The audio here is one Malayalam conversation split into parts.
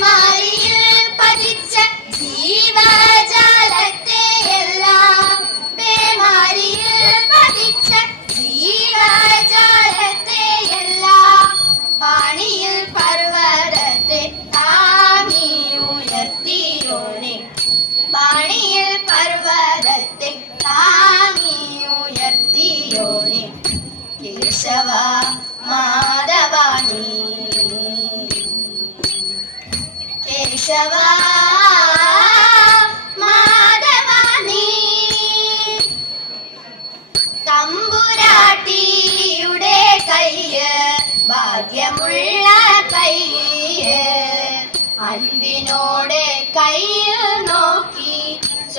Maria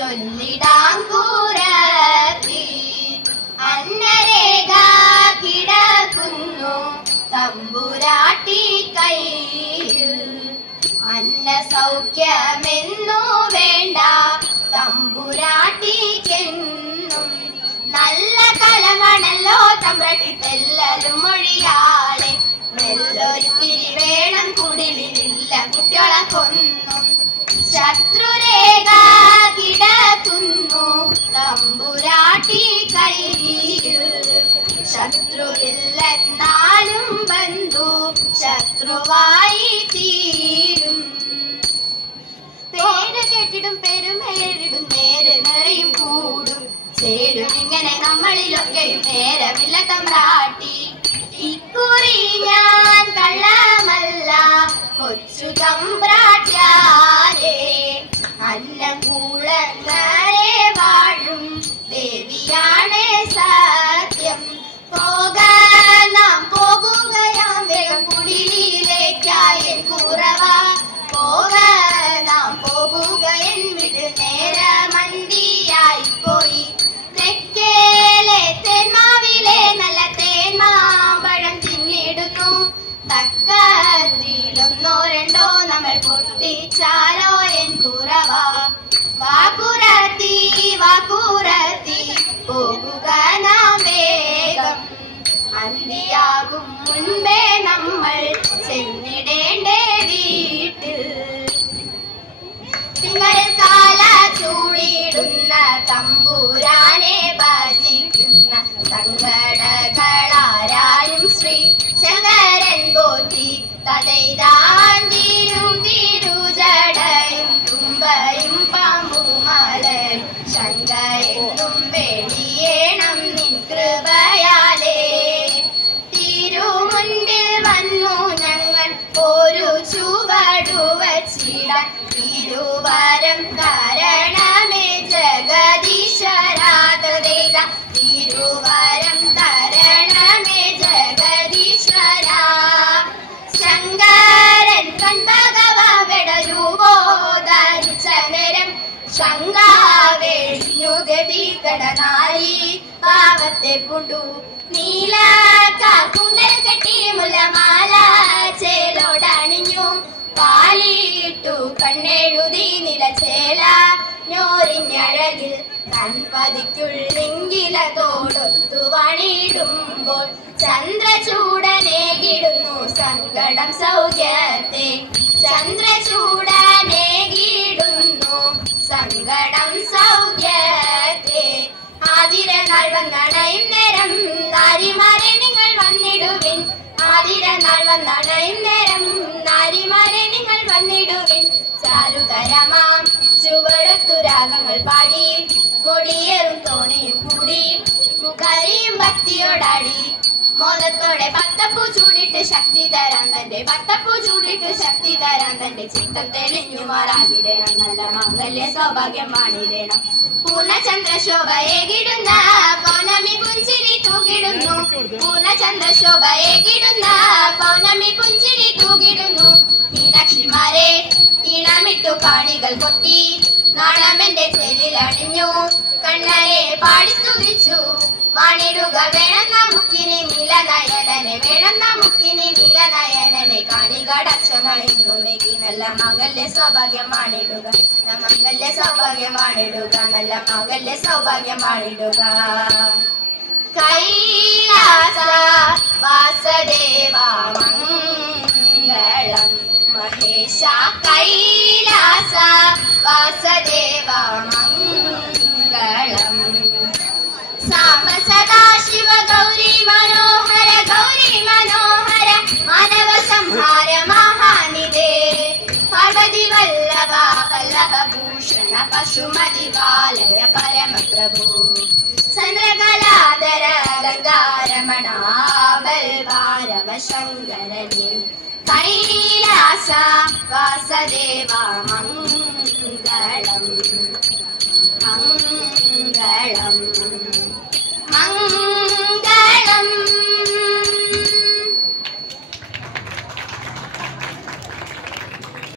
ചൊല്ലിടാം കൂരത്തി അന്നരേഖ കിടക്കുന്നു തമ്പുരാട്ടി കയ്യിൽ അന്ന സൗഖ്യമെന്നു വേണ്ട തമ്പുരാട്ടിക്കെന്നും നല്ല കളമണല്ലോ തമ്പ്രാട്ടി തെല്ലലും മൊഴിയാളെ നെല്ലൊരിത്തിരി വേണം കുടിലില്ല കുട്ടികളെ കൊന്നും ശത്രുരേഖ കിടക്കുന്നു തമ്പുരാട്ടി കയ്യിൽ ശത്രുവില്ലെന്നാലും ബന്ധു ശത്രുവായി തീരും പേര് കേട്ടിടും പെരുമേരിടും നേര് നിറയും കൂടും ചേരും ഇങ്ങനെ നമ്മളിലൊക്കെയും നേരമില്ല തമ്പ്രാട്ടി ഇക്കുറി ഞാൻ കള്ളമല്ല കൊച്ചു തമ്പ്രാട്ടിയാരേ അന്നകൂളങ്ങളെ വാഴും ദേവിയാണ് സത്യം നാം പോകുകയാം വേഗം കുടിലേക്കായി കുറവ നാം പോകുകയൻ വിട് നേര മന്തിയായി പോയി തെക്കേലെ തേന്മാവിലെ നല്ല തേന്മാമ്പഴം തിന്നിടുന്നു തക്കത്തിലൊന്നോ രണ്ടോ നമ്മൾ പൊട്ടിച്ചാലോ എൻ കുറവ വാക്കുറത്തി വാക്കുറത്തി പോകുക നാം വേഗം അന്തിയാകും മുൻപേ നമ്മൾ ചെന്നിടേണ്ടേ വീട്ടിൽ തിങ്കൾ കാല ചൂടിടുന്ന തമ്പുരാനെ ഭജിക്കുന്ന സങ്കടങ്ങളാരായും ശ്രീ ശങ്കരൻ പോറ്റി തതൈതാൻ തീരും തിരുജടയും തുമ്പയും പാമ്പുമലയും ശങ്കയെന്നും വെളിയേണം നിൻ കൃപയാലേ തിരുമുൻപിൽ വന്നു ഞങ്ങൾ ഒരു ചുവടു വച്ചിടാൻ തിരുവരം തരണമേ ജഗദീശ്വരാതേത തിരുവരം തരണമേ ജഗദീശ്വര ശങ്കരൻ കൺഭഗവടരൂപോധരിച്ച നേരം ശങ്കാവേഴിഞ്ഞു ഗതി കടനാരി പാവത്തെ പുണ്ടു നീല കാക്കുണ്ടൽ കെട്ടി മുല്ലമാല ചേലോടണിഞ്ഞു പാലിട്ടു കണ്ണെഴുതി നിലച്ചേല ഞോരിഞ്ഞഴകിൽ കൺപതിക്കുള്ളിങ്കിലതോടൊത്തു വണിടുമ്പോൾ ചന്ദ്രചൂടനേകിടുന്നു സങ്കടം സൗഖ്യത്തെ ചന്ദ്രചൂടനേകിടുന്നു സങ്കടം സൗഖ്യത്തെ ആതിരനാൾ വന്നണയും നേരം നാരിമാരെ നിങ്ങൾ വന്നിടുവിൻ ആതിരനാൾ വന്നണയും നേരം നാരിമാരെ നിങ്ങൾ വന്നിടുവിൻ ചാരുതരമാം ചുവടത്തു രാഗങ്ങൾ പാടി കൊടിയേറും തോണിയും കൂടി മുഖരിയും ഭക്തിയോടാടി മോദത്തോടെ പത്തപ്പൂ ചൂടിട്ട് ശക്തി തരാൻ തന്റെ പത്തപ്പൂ ചൂടിട്ട് ശക്തി തരാൻ തന്റെ ചിത്തം തെളിഞ്ഞുമാറാകിടണം നല്ല മംഗല്യ സൗഭാഗ്യം വാണിടണം പൂർണ്ണചന്ദ്രശോഭയേകിടുന്ന പൗർണമി പുഞ്ചിരി തൂകിടുന്നു പൂർണ്ണചന്ദ്രശോഭയേകിടുന്ന പൗർണമി പുഞ്ചിരി തൂകിടുന്നു മീനാക്ഷിമാരെ ഈണമിട്ടു കാണികൾ കൊട്ടി നാണമെന്റെ ചെല്ലിലണിഞ്ഞു കണ്ണനെ പാടി സ്തുതിച്ചു വാണിടുക വേണം നമുക്കിനി നീലനയനനെ വേണം നമുക്കിനി നീലനയനനെ കാണികടക്ഷങ്ങളിന്നുമേകി നല്ല മംഗല്യ സൗഭാഗ്യം വാണിടുക മംഗല്യ സൗഭാഗ്യം വാണിടുക നല്ല മംഗല്യ സൗഭാഗ്യം വാണിടുക കൈലാസ വാസദേവ മംഗളം മഹേശ കൈലാസ വാസദേവ മംഗളം സാമ സദാശിവ ഗൗരി മനോഹര മാനവ സംഹാര മഹാനിധേ പാർവതി വല്ലഭ വല്ലഭ ഭൂഷണ പശുമതി ബാലയ പരമപ്രഭു ചന്ദ്രകലാധര ഗംഗാരമണ ബൽവാരവ ശങ്കരനെ കൈലാസ വാസദേവ മംഗളം